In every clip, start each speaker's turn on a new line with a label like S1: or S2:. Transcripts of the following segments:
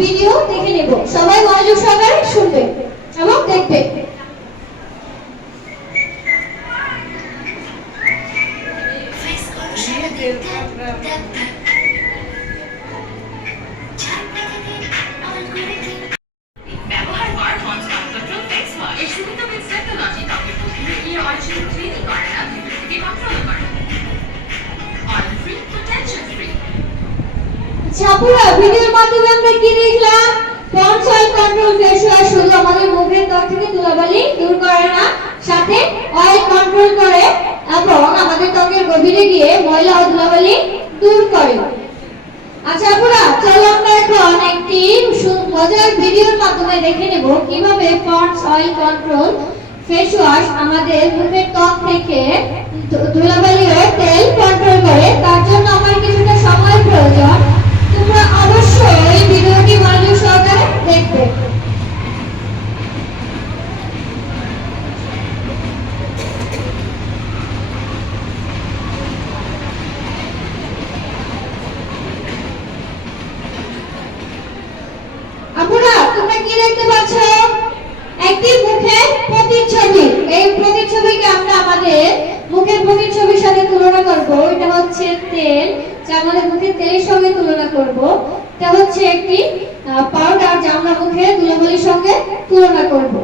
S1: Video দেখে নেব। সবাই মনোযোগ সহকারে শুনবে এবং দেখবে। ছাপুরা ভিডিওর মাধ্যমে আমরা কি দেখলাম? পন্স কন্ট্রোল ফেস ওয়াশ শুধু আমাদের মুখের ত্বক থেকে ধুলাবালি দূর করে না, সাথে অয়েল কন্ট্রোল করে এবং আমাদের ত্বকের গভীরে গিয়ে ময়লা ও ধুলাবালি দূর করে। আচ্ছা আপুরা চলো আমরা এখন একটি মজার ভিডিওর মাধ্যমে দেখে নেব কীভাবে Pond's oil control face wash আমাদের মুখের ত্বক থেকে ধুলাবালি ও তেল কন্ট্রোল করে তার জন্য আমার কিছুটা সময় প্রয়োজন তোমরা অবশ্যই এই ভিডিওটি মনোযোগ সহকারে দেখবে আপুরা, তোমরা কি দেখতে পাচ্ছ? একটি মুখের প্রতিচ্ছবি। এই প্রতিচ্ছবিকে আমরা আমাদের মুখের প্রতিচ্ছবির সাথে তুলনা করব। এটা হচ্ছে তেল। যা আমাদের মুখের তেলের সঙ্গে তুলনা করব। এটা হচ্ছে একটি পাউডার যা আমরা মুখে ধুলোবালির সঙ্গে তুলনা করব।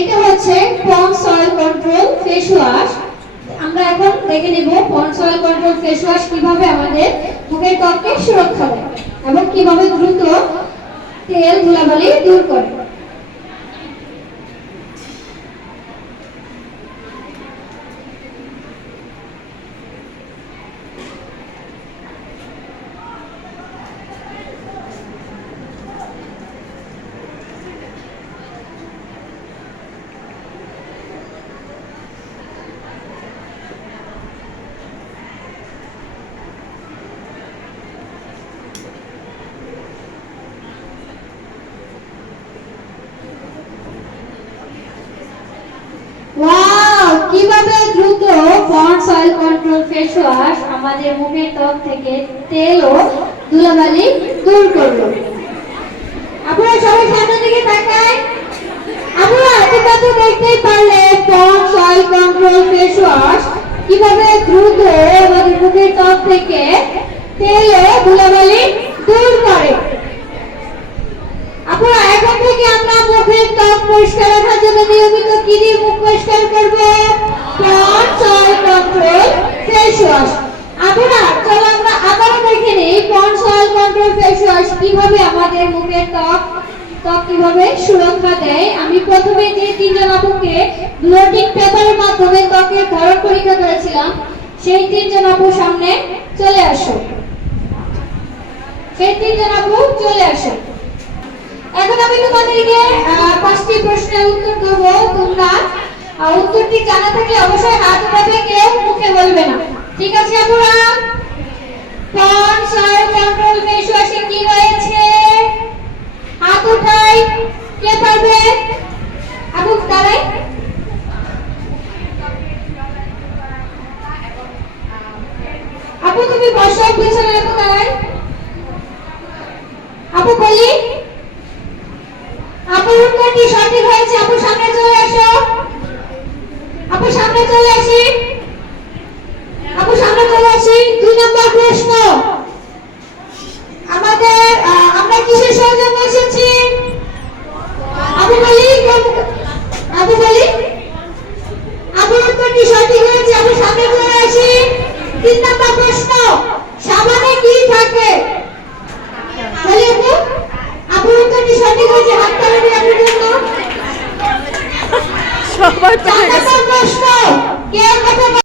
S1: এটা হচ্ছে Pond's oil control face wash আমরা এখন দেখে নিব Pond's oil control face wash কীভাবে আমাদের মুখের ত্বককে সুরক্ষা দেয় এবং কীভাবে দ্রুত তেল ধুলাবালি দূর করে দ্রুত Pond's oil control face wash আমাদের মুখের ত্বক থেকে তেল ও ধুলাবালি দূর করল। আপনারা সবাই সামনের দিকে তাকায়। আমরা তো দেখতেই পারলে Pond's oil control face wash কীভাবে দ্রুত আমাদের মুখের ত্বক থেকে তেল ও ধুলাবালি ফেস ওয়াশ কীভাবে আমাদের মুখের ত্বক ত্বক কীভাবে সুরক্ষা দেয়? আমি প্রথমে যে তিনজন আপুকে ব্লোটিং পেপারের মাধ্যমে ত্বকের ধরন পরীক্ষা করেছিলাম, সেই তিনজন আপু সামনে চলে আসো। সেই তিনজন আপু চলে আসো। এখন আমি তোমাদেরকে পাঁচটি প্রশ্নের উত্তর দেব। তোমরা উত্তরটি জানা থাকলে অবশ্যই হাত উঠাবে, কেউ মুখে বলবে না। ঠিক আছে, আপুরা? কোন সর কন্ট্রোল ফেস ওয়াশে কি রয়েছে? হাত উঠাই, কে পারবে? আপু দাঁড়াই। আপু তুমি বসো, পিছনে আপু দাঁড়াই। আপু বলি আপুর উত্তরটি সঠিক হয়েছে আপু সামনে চলে আসো। আপু সামনে চলে আসি। আপু সামনে চলে আসি। দুই নম্বর সবার পেয়ে